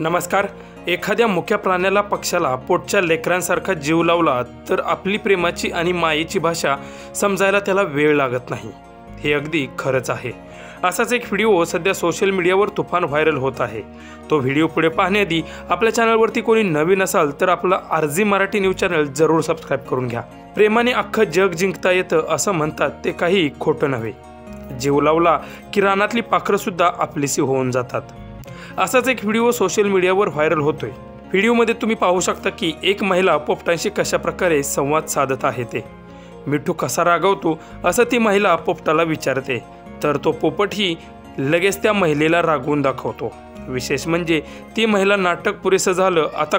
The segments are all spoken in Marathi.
नमस्कार। एखाद्या मुक्या प्राण्याला पक्षाला पोटच्या लेकरांसारखा जीव लावला तर आपली प्रेमाची आणि मायेची भाषा समजायला त्याला वेळ लागत नाही। हे अगदी खरंच आहे। असाच एक व्हिडिओ सध्या सोशल मीडियावर तुफान व्हायरल होत आहे। तो व्हिडिओ पुढे पाहण्याआधी आपल्या चॅनलवरती कोणी नवीन असाल तर आपला आरजी मराठी न्यूज चॅनल जरूर सबस्क्राइब करून घ्या। प्रेमाने अख्खं जग जिंकता येतं असं म्हणतात ते काही खोटं नव्हे। जीव लावला की रानातली पाखरं सुद्धा आपलीशी होऊन जातात। असाच एक व्हिडिओ सोशल मीडियावर व्हायरल होतोय। व्हिडिओमध्ये तुम्ही पाहू शकता की एक महिला पोपटांशी कशा प्रकारे संवाद साधत आहे। ते मिठू कसा रागवतो असं ती महिला पोपटाला विचारते, तर तो पोपटही लगेच त्या महिलेला रागवून दाखवतो। विशेष म्हणजे ती महिला नाटक पुरेसं झालं, आता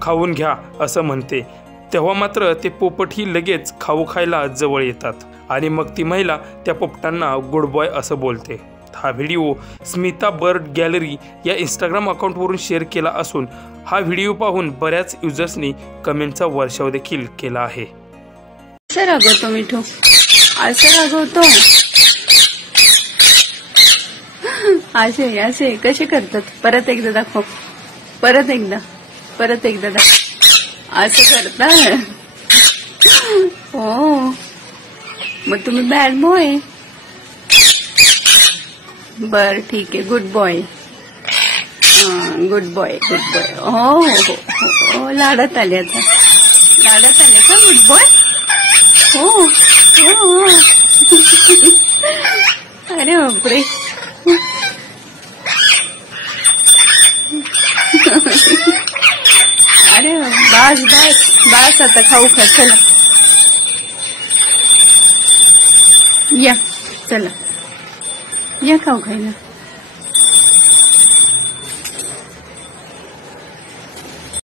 खाऊन घ्या असं म्हणते, तेव्हा मात्र ते पोपटही लगेच खाऊ खायला जवळ येतात आणि मग ती महिला त्या पोपटांना गुड बॉय असं बोलते। हा व्हिडिओ स्मिता बर्ड गॅलरी या इंस्टाग्राम अकाउंटवरून शेअर केला असून हा व्हिडिओ पाहून बऱ्याच युजर्सनी कमेंटचा वर्षाव देखील केला आहे। असं रागवतो मिठू, असं रागवतो, असे कसे करतात? परत एकदा दाखव, परत एकदा दाखव। असं करतात? हो, मग तुम्ही बॅड बॉय। बर ठीक आहे, गुड बॉय, गुड बॉय। हो हो हो हो, लाडात आले आता, लाडात आले का गुड बॉय? हो हो, अरे बापरे, अरे बास बास बास, आता खाऊ खा, चला या, चला या खाऊ खायला।